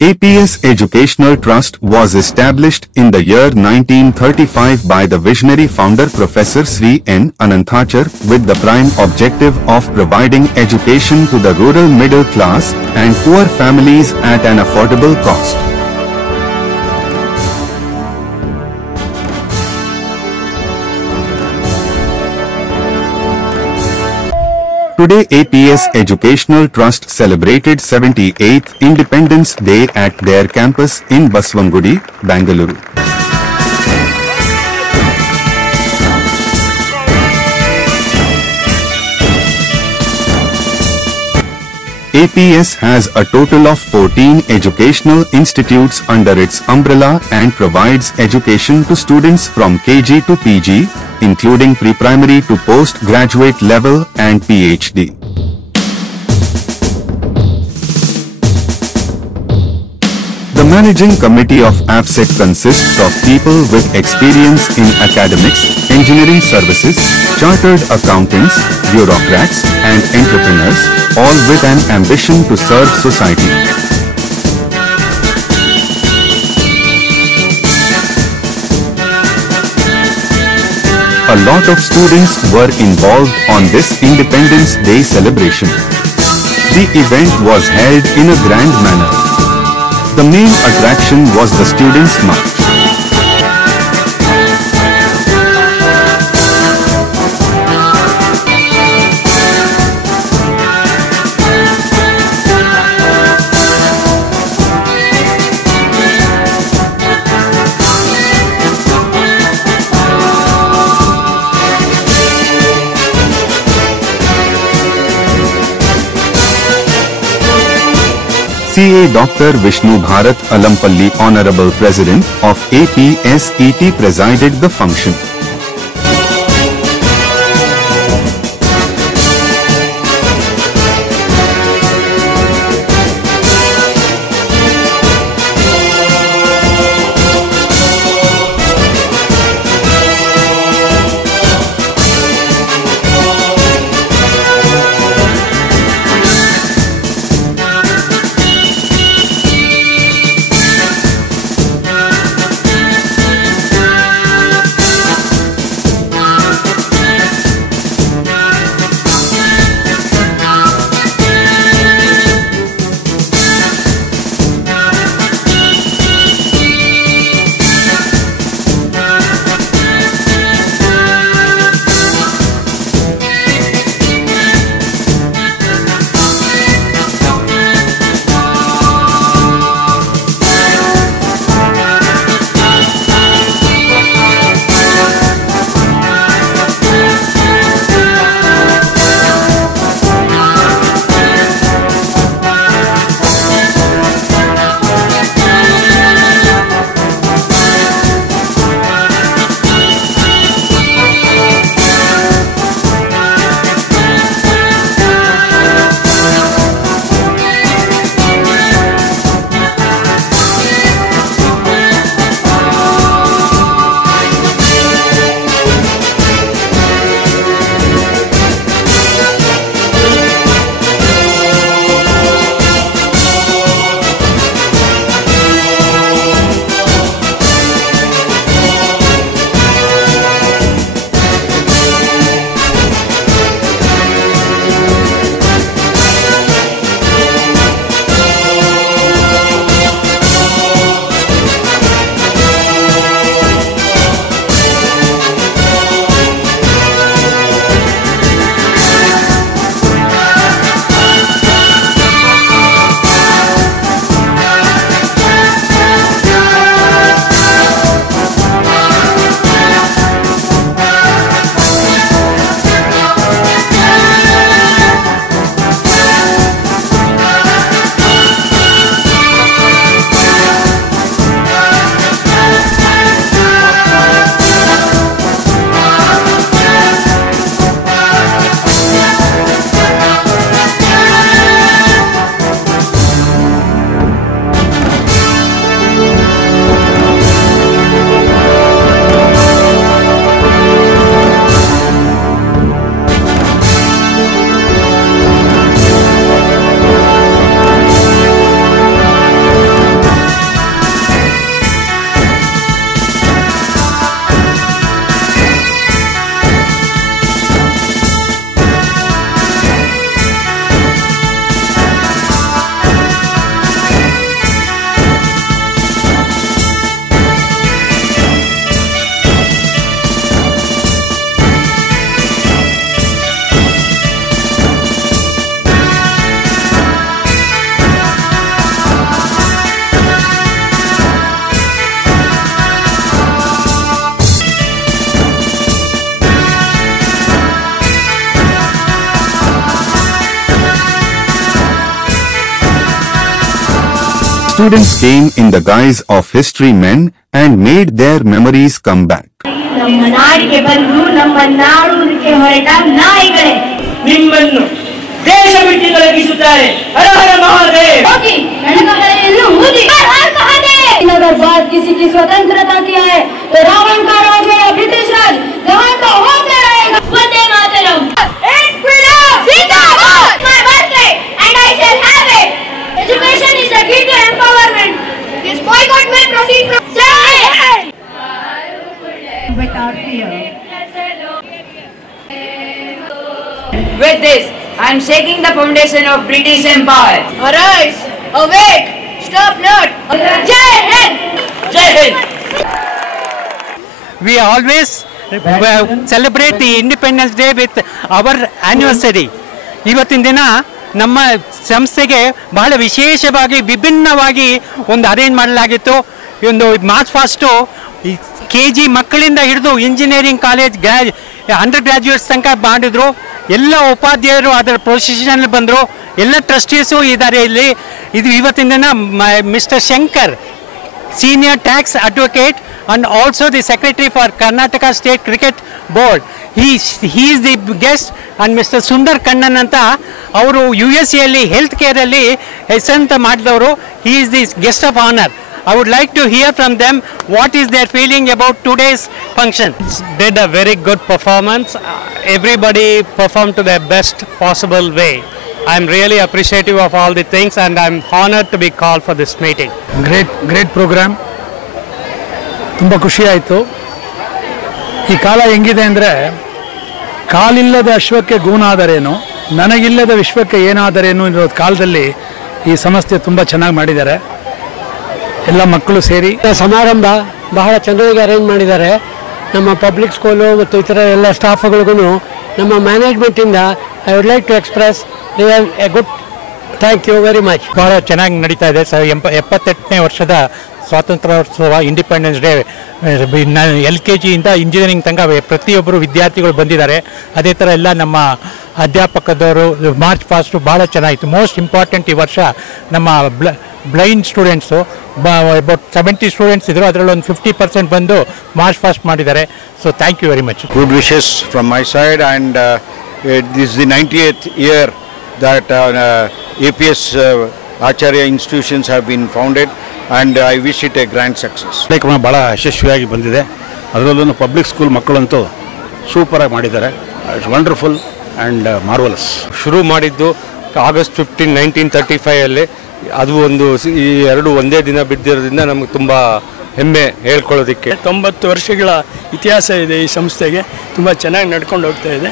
APS Educational Trust was established in the year 1935 by the visionary founder Professor Sri N. Ananthachar with the prime objective of providing education to the rural middle class and poor families at an affordable cost. Today APS Educational Trust celebrated 78th Independence Day at their campus in Baswangudi, Bangalore. APS has a total of 14 educational institutes under its umbrella and provides education to students from KG to PG, including pre-primary to postgraduate level and PhD. The managing committee of APSET consists of people with experience in academics, engineering services, chartered accountants, bureaucrats, and entrepreneurs, all with an ambition to serve society. A lot of students were involved on this Independence Day celebration. The event was held in a grand manner. The main attraction was the Students' March. CA Dr. Vishnu Bharat Alampalli, Honorable President of APSET, presided the function. students came in the guise of history men and made their memories come back. ನಮ್ಮ ನಾಡಿಗೆ ಬಂದು ನಮ್ಮ ನಾಡುವುದಕ್ಕೆ ಹೊರಟ ನಾಯಿಗಳೇ ನಿಮ್ಮನ್ನು ದೇಶ ಬಿಟ್ಟು ತೊಲಗಿಸುತ್ತಾರೆ. ಹರ ಹರ ಮಹಾದೇವ್. ಹೋಗಿ ರಣಕಹಳೆಯನ್ನು ಊದಿ ಹರ ಹರ ಮಹಾದೇವ್. अगर बात किसी की स्वतंत्रता की है तो रावण का राज है ब्रिटिश राज जहां का होते रहेगा. वंदे मातरम. एक freedom जिंदाबाद. My birthday and I shall have it. Education is the key to empowerment. This boycott may proceed from Jai Hind. Without fear. With this, I am shaking the foundation of British Empire. Arise, awake, stop not. Jai Hind. Jai Hind. We always celebrate the Independence Day with our anniversary. ಇವತ್ತಿನ ದಿನ ನಮ್ಮ ಸಂಸ್ಥೆಗೆ ಬಹಳ ವಿಶೇಷವಾಗಿ ವಿಭಿನ್ನವಾಗಿ ಒಂದು arrange ಮಾಡಲಾಗಿತ್ತು. ಒಂದು ಮಾರ್ಚ್ ಫಾಸ್ಟು KG ಮಕ್ಕಳಿಂದ ಹಿಡಿದು ಇಂಜಿನಿಯರಿಂಗ್ ಕಾಲೇಜ್ ಅಂಡರ್ ಗ್ರ್ಯಾಜುಯೇಟ್ಸ್ ತನಕ ಮಾಡಿದ್ರು. ಎಲ್ಲ ಉಪಾಧ್ಯಾಯರು ಅದರ ಪ್ರೊಸೆಷನಲ್ಲಿ ಬಂದರು. ಎಲ್ಲ ಟ್ರಸ್ಟೀಸು ಇದ್ದಾರೆ ಇಲ್ಲಿ. ಇದು ಇವತ್ತಿನ ದಿನ mister Shankar, senior tax advocate and also the secretary for Karnataka State Cricket Board. He is the guest, and Mr. Sundar Kannan anta avaru USA alli health care alli ಹೆಸರಂತ ಮಾಡಿದವರು. He is the guest of honor. I would like to hear from them what is their feeling about today's function. Did a very good performance. Everybody performed to their best possible way. I am really appreciative of all the things, and I am honored to be called for this meeting. Great program. ತುಂಬ ಖುಷಿ ಆಯಿತು. ಈ ಕಾಲ ಹೆಂಗಿದೆ ಅಂದರೆ, ಕಾಲಿಲ್ಲದ ಅಶ್ವಕ್ಕೆ ಗೂನಾದರೇನು, ನನಗಿಲ್ಲದ ವಿಶ್ವಕ್ಕೆ ಏನಾದರೇನು ಇರೋ ಕಾಲದಲ್ಲಿ ಈ ಸಂಸ್ಥೆ ತುಂಬ ಚೆನ್ನಾಗಿ ಮಾಡಿದ್ದಾರೆ. ಎಲ್ಲ ಮಕ್ಕಳು ಸೇರಿ ಸಮಾರಂಭ ಬಹಳ ಚೆನ್ನಾಗಿ ಅರೇಂಜ್ ಮಾಡಿದ್ದಾರೆ. ನಮ್ಮ ಪಬ್ಲಿಕ್ ಸ್ಕೂಲು ಮತ್ತು ಇತರ ಎಲ್ಲ ಸ್ಟಾಫ್ಗಳಿಗೂ ನಮ್ಮ ಮ್ಯಾನೇಜ್ಮೆಂಟಿಂದ I would like to express a good thank you very much. ಬಹಳ ಚೆನ್ನಾಗಿ ನಡೀತಾ ಇದೆ. 78ನೇ ವರ್ಷದ ಸ್ವಾತಂತ್ರ್ಯೋತ್ಸವ, ಇಂಡಿಪೆಂಡೆನ್ಸ್ ಡೇ, LKG ಇಂದ ಇಂಜಿನಿಯರಿಂಗ್ ತನಕ ಪ್ರತಿಯೊಬ್ಬರು ವಿದ್ಯಾರ್ಥಿಗಳು ಬಂದಿದ್ದಾರೆ. ಅದೇ ಥರ ಎಲ್ಲ ನಮ್ಮ ಅಧ್ಯಾಪಕದವರು ಮಾರ್ಚ್ ಫಾಸ್ಟು ಭಾಳ ಚೆನ್ನಾಗಿತ್ತು. ಮೋಸ್ಟ್ ಇಂಪಾರ್ಟೆಂಟ್ ಈ ವರ್ಷ ನಮ್ಮ ಬ್ಲೈಂಡ್ ಸ್ಟೂಡೆಂಟ್ಸು ಅಬೌಟ್ 70 ಸ್ಟೂಡೆಂಟ್ಸ್ ಇದ್ದರು. ಅದರಲ್ಲಿ ಒಂದು 50% ಬಂದು ಮಾರ್ಚ್ ಫಾಸ್ಟ್ ಮಾಡಿದ್ದಾರೆ. So thank you very much. Good wishes from my side, and this is the 90th year that APS Acharya institutions have been founded, and I wish it a grand success. ಕಾರ್ಯಕ್ರಮ ಭಾಳ ಯಶಸ್ವಿಯಾಗಿ ಬಂದಿದೆ. ಅದರಲ್ಲೂ public school ಮಕ್ಕಳಂತೂ ಸೂಪರಾಗಿ ಮಾಡಿದ್ದಾರೆ. It's wonderful and marvellous. ಶುರು ಮಾಡಿದ್ದು August 15, 1935 ಅದು ಒಂದು ಈ ಎರಡು ಒಂದೇ ದಿನ ಬಿದ್ದಿರೋದ್ರಿಂದ ನಮಗೆ ತುಂಬ ಹೆಮ್ಮೆ ಹೇಳ್ಕೊಳ್ಳೋದಕ್ಕೆ. 90 ವರ್ಷಗಳ ಇತಿಹಾಸ ಇದೆ ಈ ಸಂಸ್ಥೆಗೆ. ತುಂಬ ಚೆನ್ನಾಗಿ ನಡ್ಕೊಂಡು ಹೋಗ್ತಾ ಇದೆ.